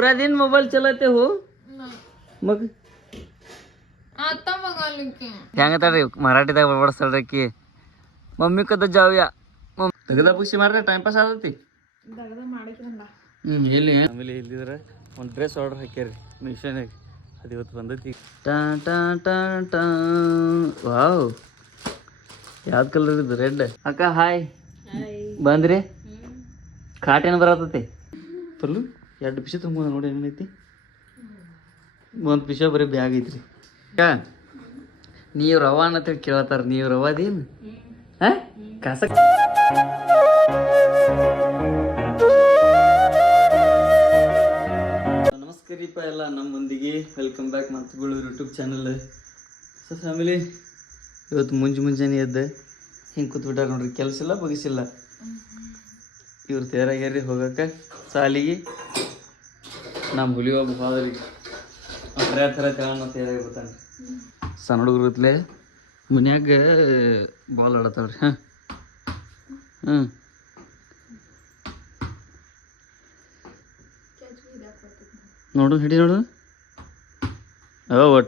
पूरा दिन मोबाइल चलाते हो मग आता बघाली की ಹೆಂಗತಾಳ್ರಿ ಮರಾಠಿದಾಗ ಬಡಬಡಿಸ್ತಾಳ್ರಿ ಅಕ್ಕಿ ಮಮ್ಮಿ ಕದ ಜಾವ್ಯಾ ತೆಗದ ಪುಷಿ ಮಾಡ್ರೆ ಟೈಮ್ ಪಾಸ್ ಆಗತಿ ದಗದ ಮಾಡಿದ್ರಲ್ಲ ಎಲ್ಲಿ ಆಮೇಲೆ ಇಲ್ಲಿದ್ರೆ ಒಂದು ಡ್ರೆಸ್ ಆರ್ಡರ್ ಹಾಕ್ಯಾರಿ ಮೀಶೋನಾಗ ಅದು ಇವತ್ತು ಬಂದೈತಿ ಟಾ ಟಾ ಟಾ ಟಾ ವಾವ್ ಯಾವ್ದು ಕಲರ್ ಇದು ರೆಡ್ ಅಕ್ಕ ಹಾಯ್ ಬಂದ್ರಿ ಕಾಟ್ ಏನು ಬರತೈತಿ ಪರ್ಲು 2 ಪಿಶ ತುಂಬ ನೋಡಿ ಏನೈತಿ ಒಂದು ಪಿಶ ಬರೀ ಬ್ಯಾಗ್ ಐತ್ರಿ ಅಕ್ಕ ನೀವು ರವಾ ಅನ್ನತ್ತ ಕೇಳತ್ತಾರ ನೀವು ರವಾದೇನು ಹಾಂ ಕಾಸ ನಮಸ್ಕಾರಿಪ್ಪ ಎಲ್ಲ ನಮ್ಮ ಮಂದಿಗೆ ವೆಲ್ಕಮ್ ಬ್ಯಾಕ್ ಮಾತುಗಳು ಯೂಟ್ಯೂಬ್ ಚಾನಲ್ ಸೊ ಫ್ಯಾಮಿಲಿ ಇವತ್ತು ಮುಂಜಾನೆ ಎದ್ದೆ ಹಿಂಗೆ ಕೂತ್ಬಿಟ್ಟಾರ ನೋಡ್ರಿ ಕೆಲಸ ಇಲ್ಲ ಬಗಿಸಿಲ್ಲ ಇವ್ರು ತಯಾರಾಗ್ಯಾರಿ ಹೋಗಕ್ಕೆ ಸಾಲಿಗೆ ನಮ್ಮ ಹುಲಿ ಒಬ್ಬ ಹೋದ್ರಿಗೆ ಅವ್ರ ಥರ ತಗೊಂಡು ತಯಾರಾಗಿ ಬರ್ತಾನೆ ಸಣ್ಣ ಹುಡುಗರು ಇತ್ಲೆ ಮನ್ಯಾಗ ಬಾಲ್ ಆಡತ್ತಾವ್ರಿ ಹಾಂ ನೋಡು ಹಿಡಿ ನೋಡು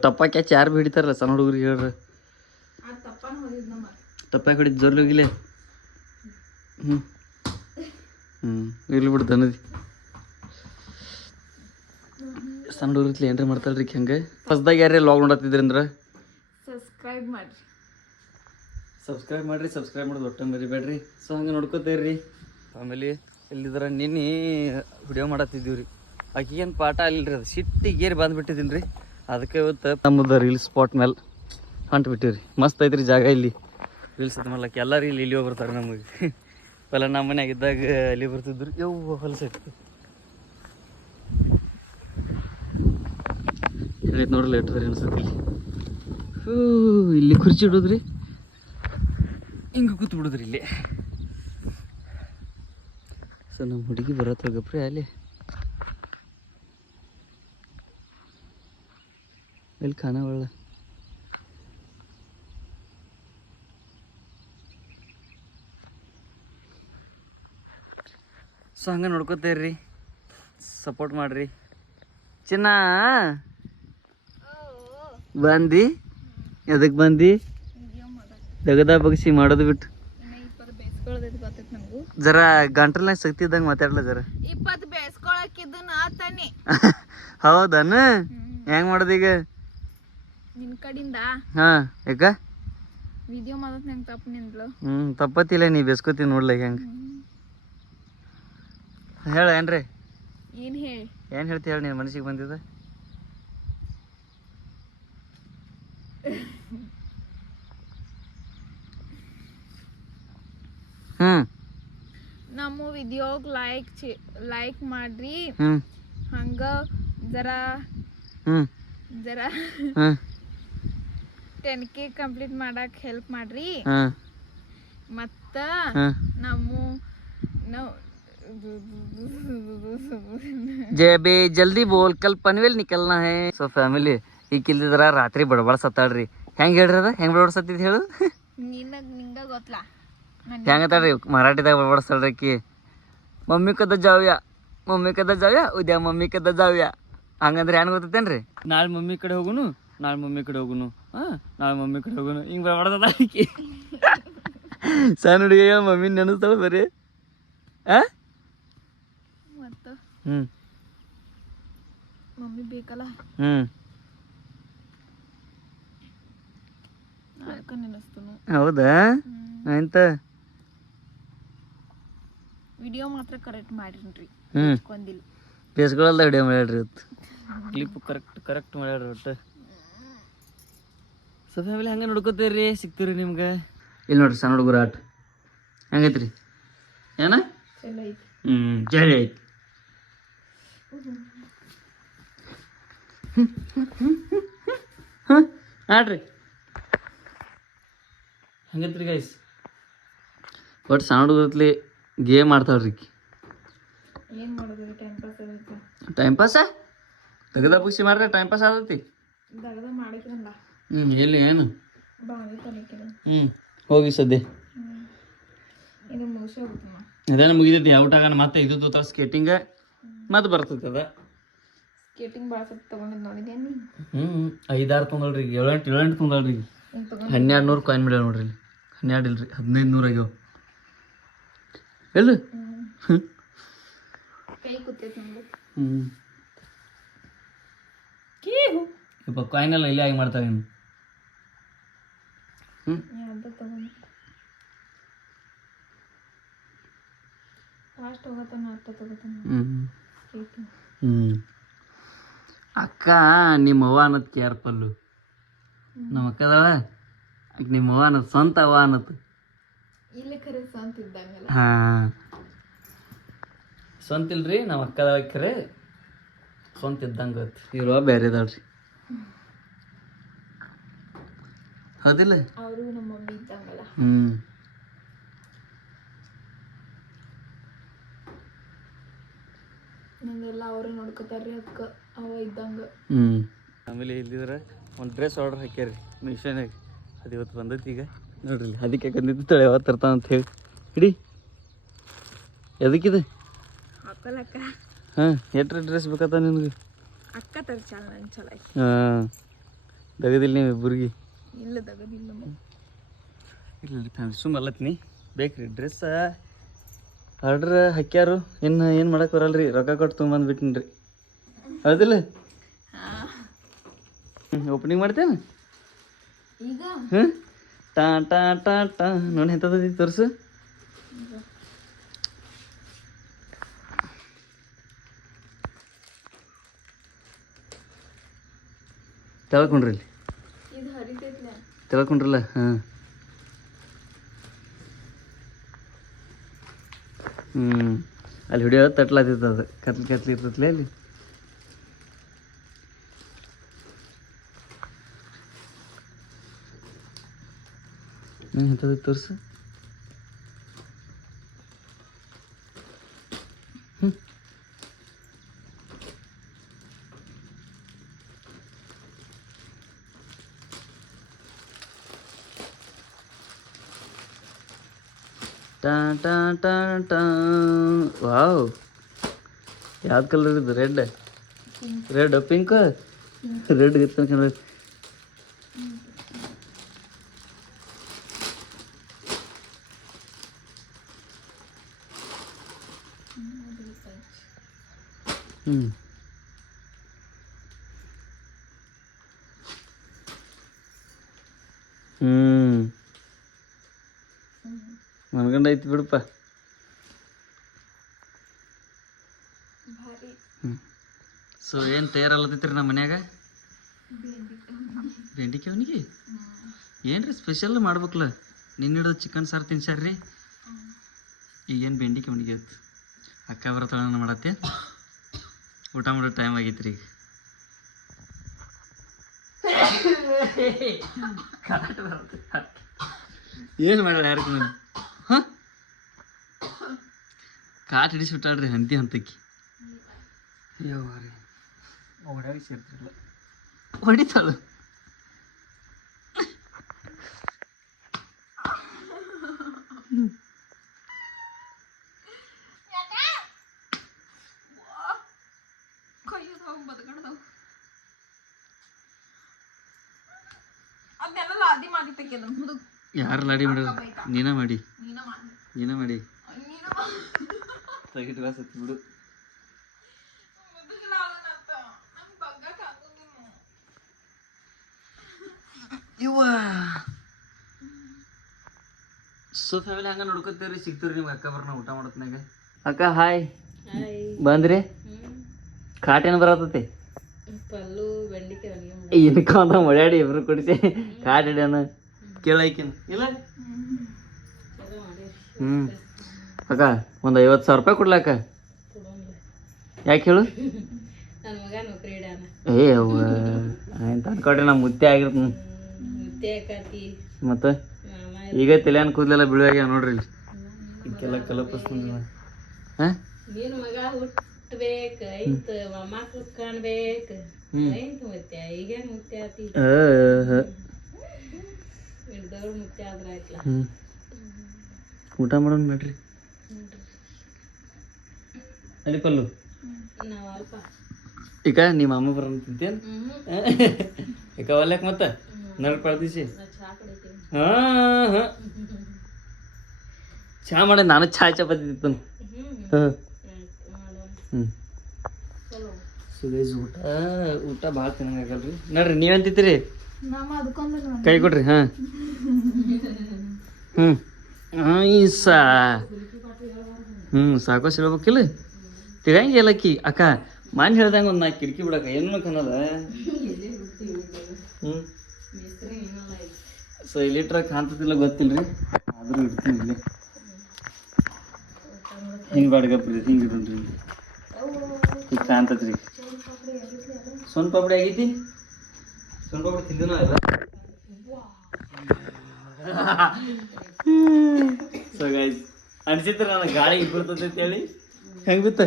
ಟಪ್ಪ ಕ್ಯಾಚ್ ಯಾರು ಭೀ ಹಿಡಿತಾರಲ್ಲ ಸಣ್ಣ ಹುಡುಗರಿಗೆ ಹೇಳ್ರಿ ಟಪ್ಪ ಹಿಡಿದು ಜೋರ್ಲೋಗಿಲೆ ಇರ್ಲಿ ಬಿಡ್ತು ಅನ್ನೋದು ಸಣ್ಣ ಹುಡುಗರು ಏನ್ರಿ ಮಾಡ್ತಾಳ್ರಿ ಹೆಂಗೆ ಹೊಸ್ದಾಗ ಯಾರೇ ಲಾಗ್ ನೋಡತ್ತಿದ್ರಿ ಅಂದ್ರೆ ಸಬ್ಸ್ಕ್ರೈಬ್ ಮಾಡೋದು ಒಟ್ಟು ಮರಿಬೇಡ್ರಿ ಸೊ ಹಂಗೆ ನೋಡ್ಕೋತೀರಿ ಆಮೇಲೆ ಇಲ್ಲಿದ್ರ ನಿನ್ನೆ ವಿಡಿಯೋ ಮಾಡತ್ತಿದ್ದೀವಿ ರೀ ಆಕಿಗೇನು ಪಾಠ ಅಲ್ಲಿರಿ ಅದು ಸಿಟ್ಟಿಗೇರಿ ಬಂದುಬಿಟ್ಟಿದ್ದೀನಿ ರೀ ಅದಕ್ಕೆ ಇವತ್ತು ನಮ್ಮದು ರೀಲ್ಸ್ ಸ್ಪಾಟ್ ಮೇಲೆ ಹೊಂಟು ಬಿಟ್ಟಿವಿ ರೀ ಮಸ್ತ್ ಐತ್ರಿ ಜಾಗ ಇಲ್ಲಿ ರೀಲ್ಸ್ ಅದು ಮಾಡ್ಲಕ್ಕೆ ಎಲ್ಲರೂ ಇಲ್ಲಿ ಬರ್ತಾರೆ ನಮಗೆ ಪೆಲ್ಲ ನಮ್ಮ ಮನ್ಯಾಗ ಇದ್ದಾಗ ಅಲ್ಲಿ ಬರ್ತಿದ್ರು ಯವ್ವ ಹೊಲಸೈತಿ ಹೇಳೈತೆ ನೋಡ್ರಿ ಲೇಟ್ರಿ ಅನ್ಸತ್ತೆ ಇಲ್ಲಿ ಕುರ್ಚಿ ಇಡೋದ್ರಿ ಹಿಂಗೆ ಕೂತ್ ಬಿಡೋದ್ರಿ ಇಲ್ಲಿ ಸೊ ನಮ್ಮ ಹುಡುಗಿ ಬರತ್ತ ಗಪ್ರಿ ಅಲ್ಲಿ ಎಲ್ಲಿ ಖಾನ ಒಳ್ಳೆ ಸೊ ಹಂಗೆ ನೋಡ್ಕೋತೀರಿ ಸಪೋರ್ಟ್ ಮಾಡ್ರಿ ಚಿನ್ನ ಬಂದಿ ಎದಕ್ಕೆ ಬಂದಿ ದಗದ ಬಗ್ಸಿ ಮಾಡೋದು ಬಿಟ್ಟು ಜರ ಗಂಟಲ್ನಾಗ ಶಕ್ತಿ ಇದ್ದಂಗೆ ಮಾತಾಡ್ಲ ಜರ 20 ಬೇಸ್ಕೊಳಕಿದ್ದು ನಾ ತಾನೆ ಹೌದನ ಹೆಂಗ್ ಮಾಡೋದು ಈಗ ನಿನ್ ಕಡಿಂದ ಹಾ ಯಾಕ ವಿಡಿಯೋ ಮಾಡೋದು ನಂಗೆ ತಪ್ಪು ನಿಂದ್ಲು ತಪ್ಪತ್ತಿಲ್ಲ ನೀ ಬೇಸ್ಕೋತಿ ನೋಡ್ಲ ಹೆಂಗೆ ಹೇಳ ಏನ್ರಿ ಏನು ಹೇಳ್ತಿ ಹೇಳಿ ನೀನು ಮನಸ್ಸಿಗೆ ಬಂದಿದ್ದ ನಮ್ಮ ವಿಡಿಯೋಗ್ ಲೈಕ್ ಮಾಡ್ರಿ ಹಂಗ ಜರ 10K ಕಂಪ್ಲೀಟ್ ಮಾಡಕ್ ಹೆಲ್ಪ್ ಮಾಡ್ರಿ ಮತ್ತ ಜಲ್ದಿ ಬೋಲ್ ಕಲ್ ಪನ್ವೇಲ್ ನಿಕಲ್ನಾ ಹೇ ಸೊ ಫ್ಯಾಮಿಲಿ ಈಗ ಕಿಲ್ದಿದ್ರ ರಾತ್ರಿ ಬಡಬಡ್ಸತ್ತಾಳ್ರಿ ಹೆಂಗ್ ಹೇಳ್ರಿ ಅದ ಹೆಂಗ್ ಬಡಬಡ್ಸತ್ತಿದ್ ಹೇಳು ನಿಂಗ ಗೊತ್ತಲ್ಲ ಹೆಂಗತ್ತಾಳ್ರಿ ಮರಾಠಿದಾಗ ಬಡಬಡ್ಸ್ತಾಳ್ರಿ ಅಕ್ಕಿ ಮಮ್ಮಿ ಕದ ಜಾವ್ಯಾ ಉದ್ಯಾ ಮಮ್ಮಿ ಕದ ಜಾವ್ಯಾ ಹಂಗಂದ್ರೆ ಹೆಂಗ್ ಗೊತ್ತೇನ್ರಿ ನಾಳೆ ಮಮ್ಮಿ ಕಡೆ ಹೋಗುನು ನಾಳೆ ಮಮ್ಮಿ ಕಡೆ ಹೋಗುನು ಹಿಂಗ್ ಬಡಬಡ್ಸತ್ತ ಅಕ್ಕಿ ಸಣ್ಣ ಹುಡುಗ ಮಮ್ಮಿ ನೆನೆಸ್ತಾಳ ಬರೀ ಮಮ್ಮಿ ಬೇಕಲ್ಲ ಹೌದಾ ಆಯ್ತ ವಿಡಿಯೋ ಮಾತ್ರ ಕರೆಕ್ಟ್ ಮಾಡಿನ್ರಿ ಕೊಂದಿಲ್ಲ ಬೇಸ್ಗಳಲ್ಲ ವಿಡಿಯೋ ಮಾಡ್ಯಾಡ್ರಿ ಇವತ್ತು ಕ್ಲಿಪ್ ಕರೆಕ್ಟ್ ಮಾಡ್ಯಾಡ್ರಿ ಒಟ್ಟು ಸೊ ಫ್ಯಾಮಿಲಿ ಹಂಗೆ ನೋಡ್ಕೋತೀರಿ ಸಿಗ್ತೀರಿ ನಿಮ್ಗೆ ಇಲ್ಲಿ ನೋಡ್ರಿ ಸಣ್ಣ ಹುಡುಗರ ಆಟ ಹೆಂಗೈತ್ರಿ ಏನ ಚಳಿ ಐತಿ ಆಡ್ರಿ ಹಂಗೈತ್ರಿ ಗೈಸ್ ಒಟ್ಟು ಸಣ್ಣ ಹುಡುಗತ್ಲಿ ಗೇಮ್ ಆಡ್ತಾವ್ರಿ ಟೈಮ್ ಪಾಸ ತೆಗದ ಪುಷಿ ಮಾಡ್ರೆ ಟೈಮ್ ಪಾಸ್ ಆಗತಿ ಎಲ್ಲಿ ಏನು ಹೋಗಿ ಸದ್ಯ ಅದೇನ ಮುಗಿದೈತಿ ಔಟ್ ಆಗೋಣ ಮತ್ತೆ ಇದು ತೋತಾರ ಸ್ಕೇಟಿಂಗ ಮತ್ತೆ ಬರ್ತೈತೆ ಅದ ಸ್ಕೇಟಿಂಗ್ ಭಾಳ ಸತ್ ತೊಗೊಂಡಿದ್ದು ನೋಡಿದೇನು ನೀ 5-6 ತೊಂದಳ್ರಿ ಈಗ 7-8 ತೊಂದಳ್ರಿ ಈಗ ಈಗ ತೊಗೊಂಡು 1200 ಕಾಯಿನ್ ಮಾಡ್ಯಾವ ನೋಡ್ರಿ ಇಲ್ಲಿ 12 ಇಲ್ರಿ 1500 ಆಗ್ಯಾವ ಎಲ್ಲ ಕೈ ಕೂತೈತೆ ನಮ್ಗೆ ಇಪ್ಪ ಕಾಯಿನ್ ಎಲ್ಲ ಇಲ್ಲೇ ಆಗಿ ಮಾಡ್ತಾವೆ ಇನ್ನು ಯಾವ್ದು ತೊಗೊಂಡು ಫಾಸ್ಟ್ ಹೋಗತ್ತಾನ ಅರ್ಥ ತಗೋತಾನ ಅಕ್ಕ ನಿಮ್ಮ ಅವ್ವ ಅನ್ನತ್ ಕೇರ್ಪಲ್ಲು ನಮ್ಮ ಅಕ್ಕದಳ ಆಕೆ ನಿಮ್ಮ ಅವ್ವ ಅನ್ನತ್ ಸ್ವಂತ ಅವ್ವ ಅನ್ನತ್ ಇಲ್ಲಿ ಖರೆ ಸ್ವಂತ ಇದ್ದಂಗಲ್ಲ ಹಾಂ ಸ್ವಂತ ಇಲ್ರಿ ನಮ್ಮ ಅಕ್ಕದಳ ಖರೆ ಸ್ವಂತ ಇದ್ದಂಗೆ ಇವ್ರವ ಬೇರೆ ಇದಾಳ್ರಿ ಹೌದಿಲ್ಲ ಅವರು ನಮ್ಮ ಮಮ್ಮಿ ಇದ್ದಂಗಲ್ಲ ನಂಗೆಲ್ಲ ಅವರೇ ನೋಡ್ಕೋತಾರ್ರಿ ಅಕ್ಕ ಅವ ಇದ್ದಂಗೆ ಆಮೇಲೆ ಇಲ್ಲಿದ್ರೆ ಒಂದು ಡ್ರೆಸ್ ಆರ್ಡರ್ ಹಾಕ್ಯಾರಿ ಮೀಶೋನಾಗ ಅದು ಇವತ್ತು ಬಂದೈತಿ ಈಗ ನೋಡ್ರಿ ಅದಕ್ಕೆ ಯಾಕಂದಿದ್ದು ತಳೆ ಯಾವತ್ತು ತರ್ತಾನ ಅಂತ ಹೇಳಿ ಹಿಡಿ ಎದಕ್ಕಿದೆ ಹಾಕಲಕ್ಕ ಹಾಂ ಎಟ್ರೆ ಡ್ರೆಸ್ ಬೇಕತ್ತ ನಿನಗೆ ಅಕ್ಕ ತರ್ಚಾಲ ನನ್ ಚಲ ಹಾಂ ದಗದಿಲ್ಲ ನೀವು ಇಬ್ಬರಿಗೆ ಇಲ್ಲ ತಗದಿಲ್ಲ ಇಲ್ಲ ಫ್ಯಾಮಿಲಿ ಸುಮ್ಮ ಅಲ್ಲತ್ನಿ ಬೇಕ್ರಿ ಡ್ರೆಸ್ ಆರ್ಡ್ರ್ ಹಾಕ್ಯಾರು ಇನ್ನು ಏನು ಮಾಡಕ್ಕೆ ಬರಲ್ರಿ ರೊಕ್ಕ ಕೊಟ್ಟು ತೊಗೊಂಬಂದ್ಬಿಟ್ಟಿನಿ ರೀ ಹೌದಿಲ್ಲ ಓಪನಿಂಗ್ ಮಾಡ್ತೇನೆ ಈಗ ಹ್ಞೂ ಟಾ ಟಾ ಟಾ ಟಾ ನೋಡಿ ಎಂಥದ್ದು ತೋರಿಸು ತಿಳ್ಕೊಂಡ್ರಿ ಇಲ್ಲಿ ಇದು ಹರಿತೈತ್ಲ ತಿಳ್ಕೊಂಡ್ರಲ್ಲ ಹಾಂ ಅಲ್ಲಿ ಹಿಡಿಯೋ ತಟ್ಲಾತಿತ್ತು ಅದು ಕತ್ಲಿ ಇರ್ತೈತ್ಲೆ ಅಲ್ಲಿ ಎಂಥದ್ದು ತೋರಿಸು ಟಾ ಟಾ ಟಾ ಟಾ ವಾವ್ ಯಾವ್ದು ಕಲರ್ ಇದು ರೆಡ್ ಪಿಂಕ್ ರೆಡ್ ಇತ್ತು ಮನ್ಗಂಡ ಐತಿ ಬಿಡಪ್ಪ ಸೊ ಏನು ತಯಾರಲ್ಲತ್ತೈತ್ರಿ ನಮ್ಮ ಮನ್ಯಾಗ ಬೆಂಡಿಕೆ ಅವನಿಗೆ ಏನು ರೀ ಸ್ಪೆಷಲ್ ಮಾಡ್ಬೇಕಲ್ಲ ನಿನ್ನಿಡೋದು ಚಿಕನ್ ಸಾರು ತಿನ್ಸಾರ್ರಿ ಈಗೇನು ಬೆಂಡಿಕೆ ಅವನಿಗೆ ಇತ್ತು ಅಕ್ಕ ಬರತಾಳ ಮಾಡತ್ತೆ ಊಟ ಮಾಡೋ ಟೈಮ್ ಆಗೈತ್ರಿ ಈಗ ಏನು ಮಾಡಲ್ಲ ಯಾರಕ್ಕೆ ನಾನು ಹಾಂ ಕಾಟ್ ಹಿಡಿಸ್ಬಿಟ್ಟಾಳ್ರಿ ಹಂತಕ್ಕಿ ಯಾವಾರಿ ಹೊಡ್ಯಾಗ ಸೇರ್ತಿರಲ್ಲ ಹೊಡಿತಾಳು ಅದನ್ನೆಲ್ಲ ಅದಿ ಮಾಡಿ ತೆಗೆದ ಹುಡುಗ ಯಾರು ಲಾಡಿ ಮಾಡ್ಯಾರ ನೀನ ಮಾಡಿ ತೆಗಿಟ್ಟು ಸತ್ತಿ ಬಿಡು ಇವ ಸೊ ಫ್ಯಾಮಿಲಿ ಹಂಗ ನೋಡ್ಕೊತೀವ್ರಿ ಸಿಗ್ತೀವ್ರಿ ನಿಮ್ಗೆ ಅಕ್ಕ ಬರ್ನ ಊಟ ಮಾಡತ್ನಾಗ ಅಕ್ಕ ಹಾಯ್ ಬಂದ್ರಿ ಕಾಟೇನು ಬರತತಿ ಪಲ್ಲು ಬೆಂಡಿಕಾಯಿ ಇದಕ್ಕ ಅಂತ ಮಡ್ಯಾಡಿ ಇಬ್ರು ಕೊಡಿಸಿ ಕಾಟ್ ಹಿಡ್ಯಾನ ಕೇಳಾಕಿನ ಇಲ್ಲ ಅಕ್ಕ ಒಂದು 50,000 ರೂಪಾಯಿ ಕೊಡ್ಲಕ್ಕ ಯಾಕೆ ಹೇಳು ನನ್ನ ಮಗ ನೌಕರಿ ಇಡ್ಯಾನ ಏ ಅವ್ವ ಅಂತ ಅನ್ಕೊಟ್ರೆ ನಾ ಮುತ್ತೆ ಆಗಿರ್ತೀನಿ ಮತ್ತೆ ಈಗ ತಲೆಯನ್ ಕೂದಲೆಲ್ಲ ಬೀಳುವಾಗ್ಯಾವ ನೋಡ್ರಿ ಇಲ್ಲಿ ಇದಕ್ಕೆಲ್ಲ ಕಲಪಸ್ ಹಾಂ ನೀನು ಮಗ ಹುಟ್ಟಬೇಕು ಐತ್ ಮಕ್ಕಳು ಕಾಣ್ಬೇಕು ಐತ್ ಮುತ್ಯ ಈಗ ಮುತ್ಯ ಆತಿ ಹಿಡ್ದವ್ರು ಮುತ್ಯ ಆದ್ರ ಆಯ್ತಲ್ಲ ಊಟ ಮಾಡೋಣ ನೋಡ್ರಿ ನಡಿ ಪಲ್ಲು ನಾವು ಅಲ್ಪ ಈಗ ನಿಮ್ಮ ಅಮ್ಮ ಬರೋಣ ತಿಂತೇನು ಈಗ ಒಲ್ಯಾಕ ಮತ್ತೆ ನಡ್ಕೊಳ್ತೀಸಿ ಹಾಂ ಹಾಂ ಚಹಾ ಮಾಡಿ ನಾನು ಚಪಾತಿ ತಿಂತಾನೆ ಹಾಂ ಹ್ಞೂ ಸುರೇಶ್ ಊಟ ಭಾಳ ತಿನ್ನಂಗಾಗಲ್ರಿ ನೋಡ್ರಿ ನೀವೇನು ತಿಂತೀರಿ ಕೈ ಕೊಡ್ರಿ ಹಾಂ ಹ್ಞೂ ಹಾಂ ಸಾಕೋ ಸಿಳ್ಬೇಕಿಲ್ಲ ತಿರಂಗಿಲ್ಲ ಅಕ್ಕಿ ಅಕ್ಕ ಮಾನ್ ಹೇಳ್ದಂಗೆ ಒಂದು 4 ಕಿಟಕಿ ಬಿಡಕ್ಕ ಏನು ಕನ್ನದ ಹ್ಞೂ ಸೊ ಇಲ್ಲಿಟ್ರ ಕಾಣ್ತದಿಲ್ಲ ಗೊತ್ತಿಲ್ಲ ರೀ ಆದರೂ ಇಡ್ತೀನಿ ಇಲ್ಲಿ ಹಿಂಗೆ ಬಾಡ್ಗಪ್ರಿ ಹಿಂಗೆ ಇಡ್ರಿ ಈಗ ಕಾಣ್ತದ್ರಿ ಸೋನ್ ಪಾಪಡಿ ಆಗೈತಿ ಸೋನ್ ಪಾಪಡಿ ತಿಂದಿನೋ ಇಲ್ಲ ಸೊ ಗೈಸ್ ಅನ್ಸಿತ್ರ ನನಗೆ ಗಾಳಿಗೆ ಬರ್ತದೆ ಅಂತೇಳಿ ಹೆಂಗೆ ಬಿತ್ತ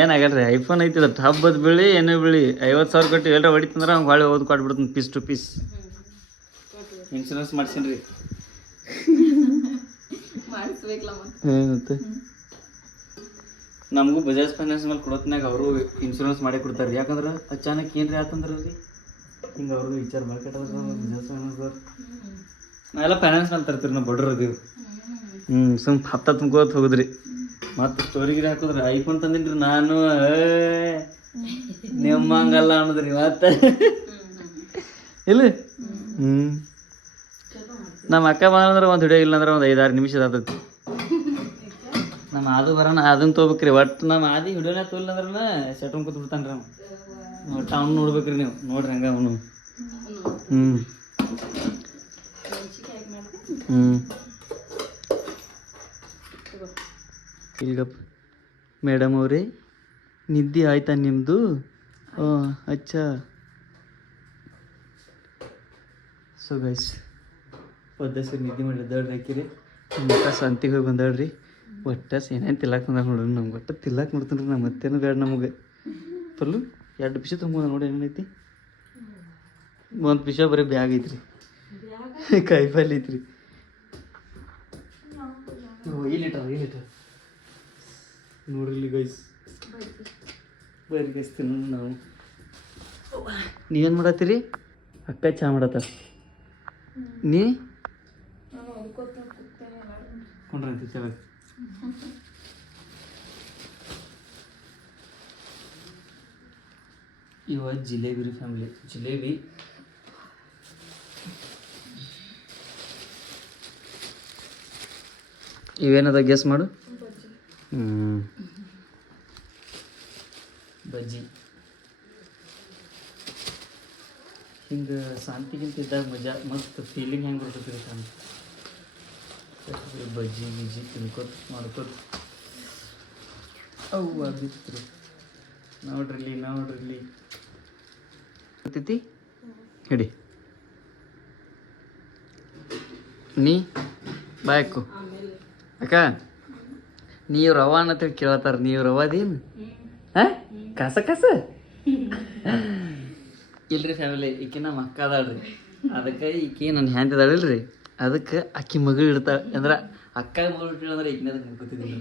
ಏನಾಗಲ್ರಿ ಐಫೋನ್ ಐತಿದ ಹಬ್ಬದ ಬೀಳಿ ಏನೇ ಬೀಳಿ 50,000 ಕೊಟ್ಟು ಎಲ್ಲರ ಹೊಡಿತಂದ್ರೆ ಅವ್ನು ಹೊಳೆ ಓದ್ ಕೊಟ್ಬಿಡ್ತಾನೆ ಪೀಸ್ ಟು ಪೀಸ್ ಇನ್ಶೂರೆನ್ಸ್ ಮಾಡ್ಸೀನಿ ಮತ್ತೆ ನಮಗೂ ಬಜಾಜ್ ಫೈನಾನ್ಸ್ ಮೇಲೆ ಕೊಡೋತ್ನಾಗ ಅವರು ಇನ್ಶೂರೆನ್ಸ್ ಮಾಡಿ ಕೊಡ್ತಾರೆ ಯಾಕಂದ್ರೆ ಅಚಾನಕ್ ಏನ್ರಿ ಆತಂದ್ರೆ ರೀ ಹಿಂಗೆ ಅವ್ರದ್ದು ವಿಚಾರ ಮಾರ್ಕೆಟ್ ಬಜಾಜ್ ಫೈನಾನ್ಸ್ದವ್ರು ನಾವೆಲ್ಲ ಫೈನಾನ್ಸ್ ಮೇಲೆ ತರ್ತೀರಿ ನಾವು ಬಡ್ರು ಅದೀವಿ ಸುಮ್ ಹತ್ತ ತುಂಬ್ಕೋತ ಹೋಗುದ್ರಿ ಮತ್ತು ಸ್ಟೋರಿಗಿರಿ ಹಾಕಿದ್ರಿ ಐಫೋನ್ ತಂದಿನ್ರಿ ನಾನು ನಿಮ್ಮಂಗಲ್ಲ ಅನ್ನೋದ್ರಿ ಮತ್ತೆ ಇಲ್ಲ ನಮ್ಮ ಅಕ್ಕ ಬಂದ್ರೆ ಒಂದು ಹಿಡಿಯೋ ಇಲ್ಲಂದ್ರೆ ಒಂದು 5-6 ನಿಮಿಷದ ಆತೈತಿ ನಮ್ಮ ಅದು ಬರೋಣ ಅದನ್ನ ತೊಗೋಬೇಕ್ರಿ ಒಟ್ಟು ನಮ್ಮ ಆದಿ ಹಿಡಿಯೋನ ತೊಗೊಲ್ಲ ಅಂದ್ರೆ ಸೆಟೊಂಡ್ ಕೂತ್ ಬಿಡ್ತಾನೆ ರೀ ಒಟ್ಟು ಅವ್ನು ನೋಡ್ಬೇಕ್ರಿ ನೀವು ನೋಡ್ರಿ ಹಂಗ ಅವನು ಇಲ್ಗಪ್ಪ ಮೇಡಮ್ ಅವರೇ ನಿದ್ದೆ ಆಯ್ತಾ ನಿಮ್ಮದು ಅಚ್ಚಾ ಸೊ ಗೈಸ್ ಪದ್ದಸರಿ ನಿದ್ದೆ ಮಾಡಿ ಎದ್ದಾಡ್ರಿ ಹಾಕಿರಿ ಮಕ್ಕ ಸಂತಿಗೆ ಹೋಗಿ ಬಂದಾಡ್ರಿ ಒಟ್ಟು ಏನೇನು ತಿಲ್ಲಕ್ಕೆ ಬಂದಾಗ ನೋಡ್ರಿ ನಮ್ಗೆ ಒಟ್ಟು ತಿಲ್ಲಕ್ಕೆ ನೋಡ್ತಾನೆ ರೀ ನಾವು ಮತ್ತೇನು ಬೇಡ ನಮಗೆ ಪಲ್ಲು 2 ಪಿಶ ತುಂಬ ನೋಡಿ ಏನೈತಿ 1 ಪಿಶ ಬರೀ ಬ್ಯಾಗ್ ಐತ್ರಿ ಕಾಯಿಪಲ್ಲೆ ಐತ್ರಿ ಈ ಲೀಟರ್ ನೋಡ್ರಿ ಇಲ್ಲಿ ಗೈಸ್ ಬರೀ ಗೈಸ್ ತಿನ್ನೋಣ ನಾವು ನೀವೇನು ಮಾಡತ್ತೀರಿ ಅಕ್ಕ ಚಹಾ ಮಾಡತ್ತಾರ ನೀ ಕೊಂಡ್ರಂತಿ ಚಲೋ ಇವ ಜಿಲೇಬಿ ರೀ ಫ್ಯಾಮಿಲಿ ಜಿಲೇಬಿ ಇವೇನದ ಗೆಸ್ ಮಾಡು ಬಜ್ಜಿ ಹಿಂಗೆ ಶಾಂತಿಗಿಂತ ಇದ್ದಾಗ ಮಜಾ ಮಸ್ತ್ ಫೀಲಿಂಗ್ ಹೆಂಗೆ ಬರ್ತೈತಿ ರೀ ಶಾಂತಿ ಬಜ್ಜಿ ಗಿಜ್ಜಿ ತಿನ್ಕೋತ ಮಾಡ್ಕೋತ ಅವು ಆಗಿತ್ತು ರೀ ನೋಡ್ರಿ ಗೊತ್ತೈತಿ ಹಿಡಿ ನೀ ಬಾಯ್ಕು ಅಕ್ಕ ನೀವು ರವ ಅನ್ನತ್ತೇಳಿ ಕೇಳತ್ತಾರ ನೀವು ರವ ಅದೇನು ಹಾಂ ಕಸ ಇಲ್ರಿ ಫ್ಯಾಮಿಲಿ ಈಕಿ ನಮ್ಮ ಅಕ್ಕ ಅದಾಳ್ರಿ ಅದಕ್ಕೆ ಈಕಿ ನನ್ನ ಹ್ಯಾಂತಿ ಅದಾಳಿಲ್ರಿ ಅದಕ್ಕೆ ಅಕ್ಕಿ ಮಗಳು ಇಡ್ತಾಳೆ ಅಂದ್ರೆ ಅಕ್ಕ ಮಗಳು ಇಟ್ಟಿಲ್ಲ ಅಂದ್ರೆ ಈಗಿನ ಅದಕ್ಕೆ ಮುಗ್ಕೋತಿದ್ದೀವಿ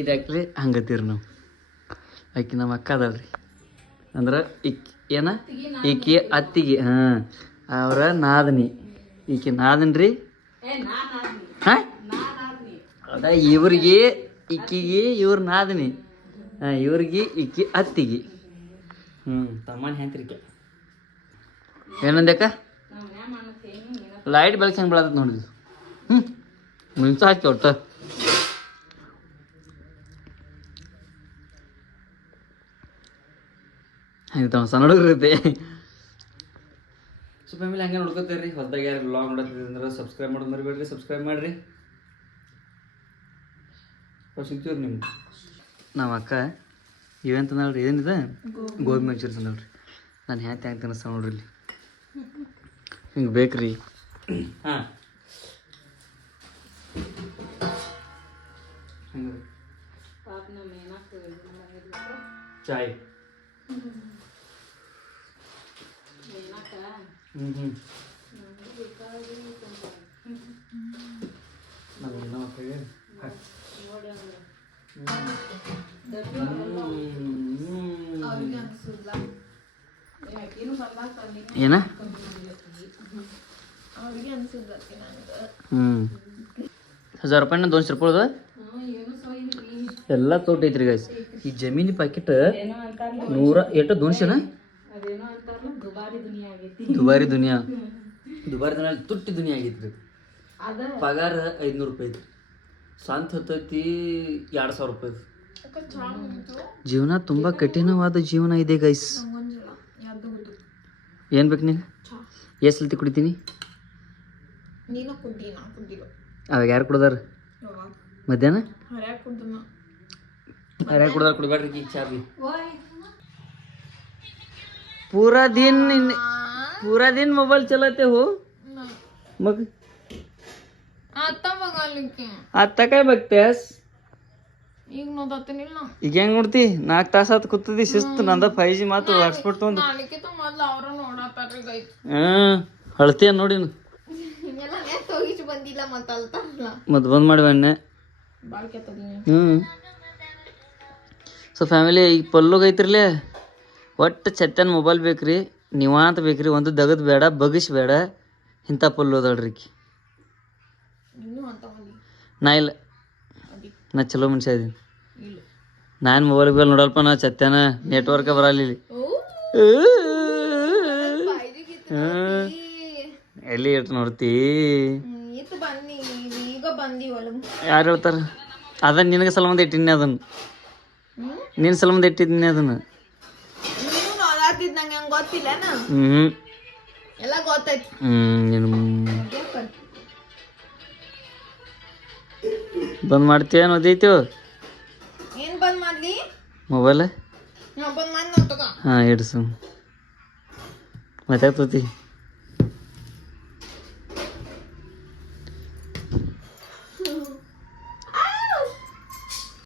ಇದು ಆ್ಯಕ್ಚುಲಿ ಹಂಗತ್ತೀರಿ ನಾವು ಆಕಿ ನಮ್ಮ ಅಕ್ಕ ಅದಾಳ್ರಿ ಅಂದ್ರೆ ಈಕಿ ಅತ್ತಿಗೆ ಹಾಂ ಅವರ ನಾದನಿ ಈಕಿ ನಾದನ್ ರೀ ಹಾಂ ಅದ ಇವ್ರಿಗೆ ಈಕಿಗೆ ಇವ್ರ ನಾದನಿ ಹಾಂ ಇವ್ರಿಗೆ ಈಕಿ ಅತ್ತಿಗೆ ತಮ್ಮನ ಹೆಂತ್ರಿಕೆ ಏನಂದ್ಯಾಕ ಲೈಟ್ ಬೆಳಕು ಹೆಂಗೆ ಬೆಳತೈತೆ ನೋಡಿದ್ವಿ ಮಿಂಚು ಹಾಕಿ ಒಟ್ಟು ಆಯ್ತು ಸಣ್ಣ ಹುಡುಗರುತ್ತೆ ಸೊ ಫ್ಯಾಮಿಲಿ ಹಂಗೆ ನೋಡ್ಕೋತೀರಿ ಹೊಸದಾಗಿ ಯಾರು ವ್ಲಾಗ್ ನೋಡತ್ತಿದ್ರಿ ಅಂದ್ರೆ ಸಬ್ಸ್ಕ್ರೈಬ್ ಮಾಡೋದು ಮರಿಬೇಡ್ರಿ ಸಬ್ಸ್ಕ್ರೈಬ್ ಮಾಡಿರಿ ಸಿಗ್ತೀವ್ರಿ ನಿಮ್ಗೆ ನಮ್ಮ ಅಕ್ಕ ಇವೆಂತ ನೋಡ್ರಿ ಏನಿದೆ ಗೋಬಿ ಮಂಚೂರಿ ನೋಡ್ರಿ ನಾನು ಹ್ಯಾಂತ ಹ್ಯಾಂಗೆ ತಿನ್ನಿಸ್ತಾ ನೋಡ್ರಿ ಇಲ್ಲಿ ಹಿಂಗೆ ಬೇಕ್ರಿ ಹಾಂ ಚಾಯ್ ನಮ್ಮ ಏನ ಅವ್ರಿಗೆ ಅನ್ಸಿದ್ರಿ ₹1000 200 ರೂಪಾಯಿ ಅದ ಎಲ್ಲ ತೋಟ ಐತ್ರಿ ಗೈಸ್. ಈ ಜಮೀನಿ ಪ್ಯಾಕೆಟ್ ಏನೋ ಅಂತಾರಲ್ಲ 100 ಎಷ್ಟು 200 ಅದೇನೋ ಅಂತಾರಲ್ಲ ದುಬಾರಿ ದುನಿಯಾ ಆಗೈತಿ. ದುಬಾರಿ ದುನಿಯಾ ತುಟ್ಟಿ ದುನಿಯಾ ಆಗೈತ್ರಿ. ಅದ ಪಗಾರ 500 ರೂಪಾಯಿ ಐತಿ. ಶಾಂತ ಹೊತ್ತೈತಿ 2000 ರೂಪಾಯಿ. ಜೀವನ ತುಂಬಾ ಕಠಿಣವಾದ ಜೀವನ ಇದೆ ಗೈಸ್. ಏನ್ ಬೇಕು ನೀನು? ಎಷ್ಟಲ್ತಿ ಕುಡಿತೀನಿ? ನೀನು ಕುಡ್ದಿ ನಾ ಕುಡ್ದಿಲ್ಲ. ಅವಾಗ ಯಾರು ಕುಡ್ದಾರ? ಮಧ್ಯಾಹ್ನ ಹರ್ಯಾಕ್ ಕುಡ್ದನ. ಯಾರು ಕುಡ್ದಾರ? ಕುಡ್ಬೇಡ್ರಿ ಈಗ ಚಾ ಬಿ. पूरा दिन मोबाइल चलाते हो मग? आता बघालिಕ್ಕೆ आता काय बघतेस? ಈಗ ನೋಡತ್ತೇನಿಲ್ಲ. ಈಗ ಹೆಂಗ್ ನೋಡ್ತಿ? 4 ತಾಸ ಆತ್ ಕೂತದಿ ಶಿಸ್ತು. ನಂದ 5G ಮಾತು ಹಾಟ್ಸ್ಪಾಟ್ ತಗೊಂಡು ನಾಳಿಕಿತ ಮೊದ್ಲು ಅವ್ರ ನೋಡತ್ತಾರ್ರಿ ಗೈಸ್. ಹಳತಿಯ ನೋಡಿನ ಹಿಂಗೆಲ್ಲ ನೆಟ್ ಹೋಗಿಸಿ ಬಂದಿಲ್ಲ ಮತ್ತಲ್ತಾರಲ್ಲ ಮತ್ ಬಂದ್ ಮಾಡಿ ಬನ್ನೆ. ಬಾಳ್ಕೆ ತಗಿ. ಸೊ ಫ್ಯಾಮಿಲಿ ಈಗ ಪಲ್ಲುಗ್ ಐತ್ರಿಲೇ ಒಟ್ಟು ಚತ್ತನ್ ಮೊಬೈಲ್ ಬೇಕ್ರಿ, ನಿವಾಂತ ಬೇಕ್ರಿ, ಒಂದು ದಗದ್ ಬೇಡ, ಬಗಿಸ್ ಬೇಡ, ಇಂಥ ಪಲ್ಲು ಅದಾಳ್ರಿ ಈಕಿ. ಇನ್ನೂ ಅಂತ ಮಂದಿ ನಾ ಇಲ್ಲ, ನಾ ಚಲೋ ಮನುಷ್ಯ ಇದೀನಿ. ಇಲ್ಲ ನಾನು ಮೊಬೈಲ್ ನೋಡಲ್ಪ, ನಾ ಚತ್ತನ ನೆಟ್ವರ್ಕ್ ಬರಲ್ಲ ಇಲ್ಲಿ. ಎಲ್ಲಿ ಇಟ್ಟು ನೋಡ್ತಿ? ಇತ್ತು ಬನ್ನಿ ಈಗ ಬಂದಿವಲ್ಲ. ಯಾರು ಹೇಳ್ತಾರ? ಅದನ್ನ ನಿನಗೆ ಸಲ ಮುಂದೆ ಇಟ್ಟಿನಿ, ಅದನ್ನು ನಿನ್ನ ಸಲ ಮುಂದೆ ಇಟ್ಟಿದ್ದೀನಿ ಅದನ್ನು. ನೀನು ನೋಡಾತಿದ್ ನಂಗೆ ಹಂಗೆ ಗೊತ್ತಿಲ್ಲ ಎಲ್ಲ ಗೊತ್ತೈತಿ. ನೀನು ಬಂದ್ ಮಾಡ್ತೀಯ ಓದೈತಿವ? ಏನ್ ಬಂದ್ ಮಾಡ್ಲಿ? ಮೊಬೈಲ್ ಬಂದ್ ಮಾಡಿ ನೋಡ್ತಕ. ಹಾಂ ಇಡ್ಸು ಮತ್ತೆ